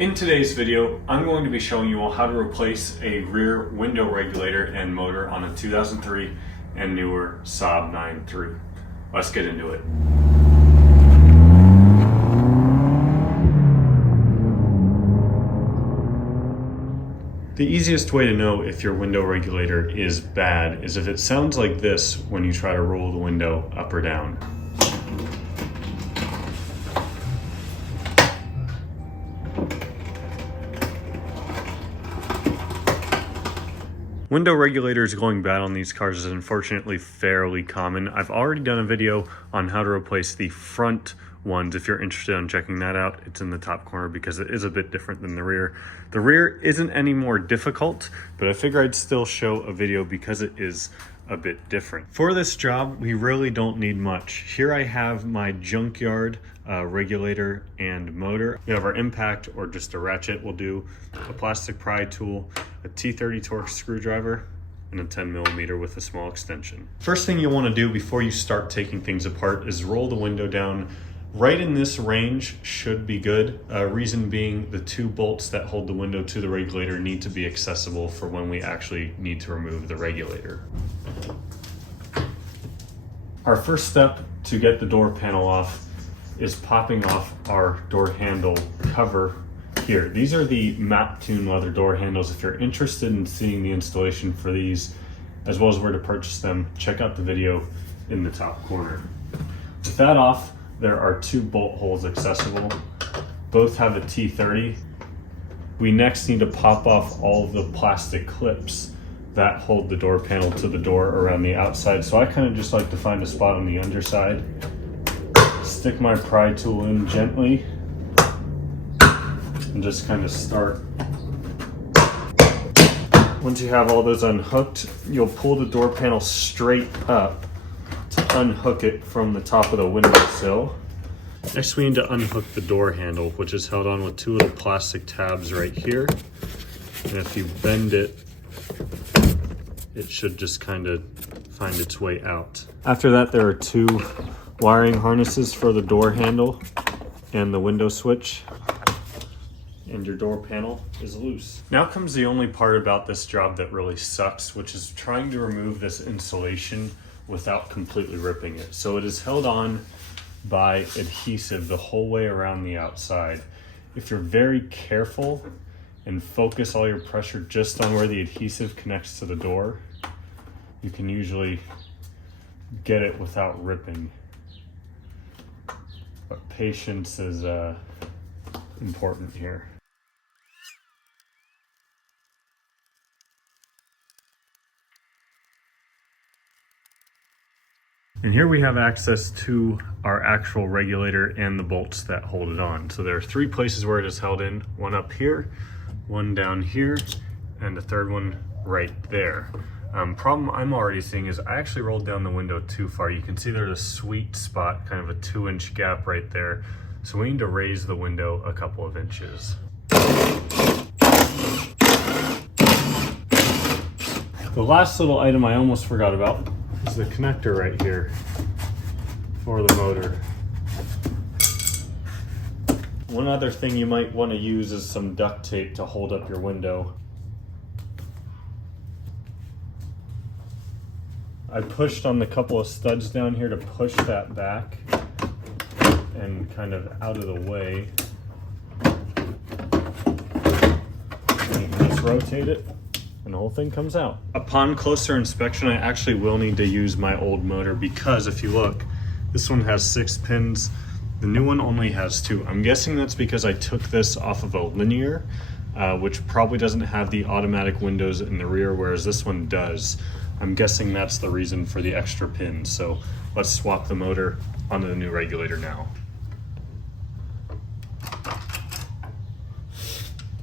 In today's video, I'm going to be showing you all how to replace a rear window regulator and motor on a 2003 and newer Saab 9.3. Let's get into it. The easiest way to know if your window regulator is bad is if it sounds like this when you try to roll the window up or down. Window regulators going bad on these cars is unfortunately fairly common. I've already done a video on how to replace the front ones. If you're interested in checking that out, it's in the top corner because it is a bit different than the rear. The rear isn't any more difficult, but I figure I'd still show a video because it is a bit different. For this job, we really don't need much. Here I have my junkyard regulator and motor. We have our impact or just a ratchet will do, a plastic pry tool, a T30 Torx screwdriver, and a 10mm with a small extension. First thing you'll want to do before you start taking things apart is roll the window down. Right in this range should be good. Reason being, the two bolts that hold the window to the regulator need to be accessible for when we actually need to remove the regulator. Our first step to get the door panel off is popping off our door handle cover here. These are the Map-Tune leather door handles. If you're interested in seeing the installation for these, as well as where to purchase them, check out the video in the top corner. With that off, there are two bolt holes accessible. Both have a T30. We next need to pop off all of the plastic clips that hold the door panel to the door around the outside. So I kind of just like to find a spot on the underside, stick my pry tool in gently, and just kind of start. Once you have all those unhooked, you'll pull the door panel straight up to unhook it from the top of the windowsill. Next, we need to unhook the door handle, which is held on with two little plastic tabs right here. And if you bend it, it should just kind of find its way out. After that, there are two wiring harnesses for the door handle and the window switch, and your door panel is loose. Now comes the only part about this job that really sucks, which is trying to remove this insulation without completely ripping it. So it is held on by adhesive the whole way around the outside. If you're very careful and focus all your pressure just on where the adhesive connects to the door, you can usually get it without ripping. But patience is important here. And here we have access to our actual regulator and the bolts that hold it on. So there are three places where it is held in, one up here, one down here, and a third one right there. Problem I'm already seeing is I actually rolled down the window too far. You can see there's a sweet spot, kind of a 2-inch gap right there. So we need to raise the window a couple of inches. The last little item I almost forgot about is the connector right here for the motor. One other thing you might want to use is some duct tape to hold up your window. I pushed on the couple of studs down here to push that back and kind of out of the way. And you can just rotate it and the whole thing comes out. Upon closer inspection, I actually will need to use my old motor because if you look, this one has 6 pins. The new one only has 2. I'm guessing that's because I took this off of a linear, which probably doesn't have the automatic windows in the rear, whereas this one does. I'm guessing that's the reason for the extra pins. So let's swap the motor onto the new regulator now.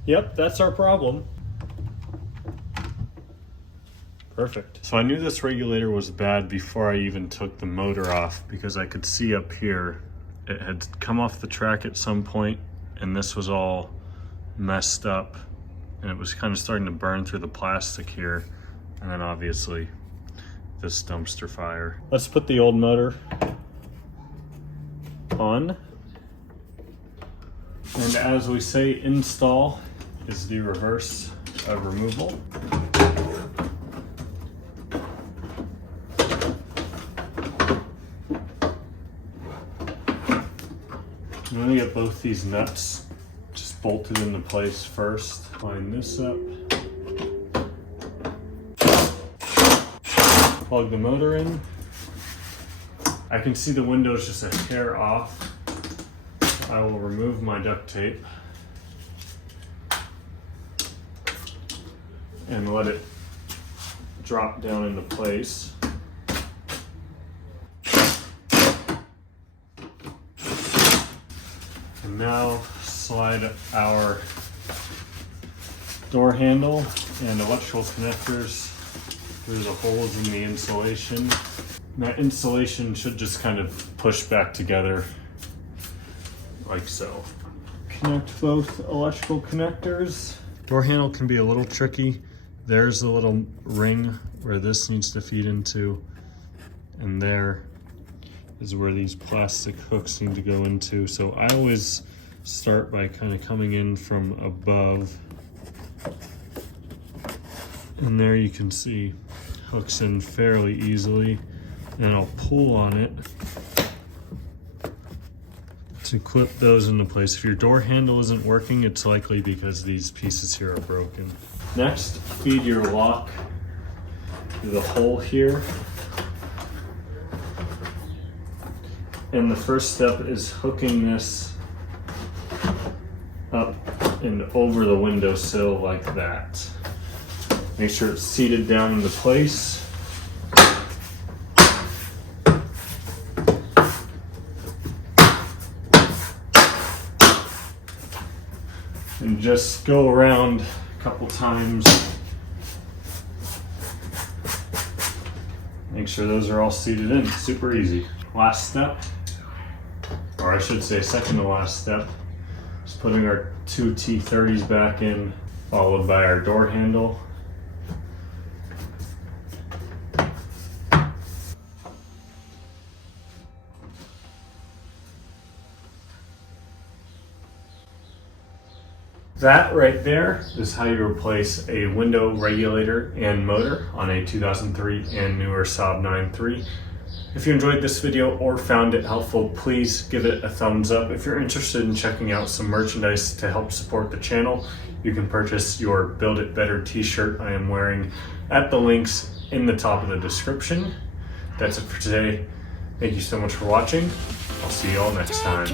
Yep, that's our problem. Perfect. So I knew this regulator was bad before I even took the motor off because I could see up here it had come off the track at some point and this was all messed up and it was kind of starting to burn through the plastic here. And then obviously this dumpster fire. Let's put the old motor on. And as we say, install is the reverse of removal. I'm going to get both these nuts just bolted into place first. Line this up. Plug the motor in. I can see the window is just a hair off. I will remove my duct tape and let it drop down into place. And now slide our door handle and electrical connectors through the holes in the insulation. And that insulation should just kind of push back together like so. Connect both electrical connectors. Door handle can be a little tricky. There's a little ring where this needs to feed into, and there is where these plastic hooks need to go into. So I always start by kind of coming in from above, and there you can see hooks in fairly easily, and I'll pull on it to clip those into place. If your door handle isn't working, it's likely because these pieces here are broken. Next, feed your lock through the hole here. And the first step is hooking this up and over the windowsill like that. Make sure it's seated down into place. And just go around a couple times. Make sure those are all seated in. Super easy. Last step, or I should say second to last step, is putting our two T30s back in, followed by our door handle. That right there is how you replace a window regulator and motor on a 2003 and newer Saab 9.3. If you enjoyed this video or found it helpful, please give it a thumbs up. If you're interested in checking out some merchandise to help support the channel, you can purchase your Build It Better t-shirt I am wearing at the links in the top of the description. That's it for today. Thank you so much for watching. I'll see you all next time.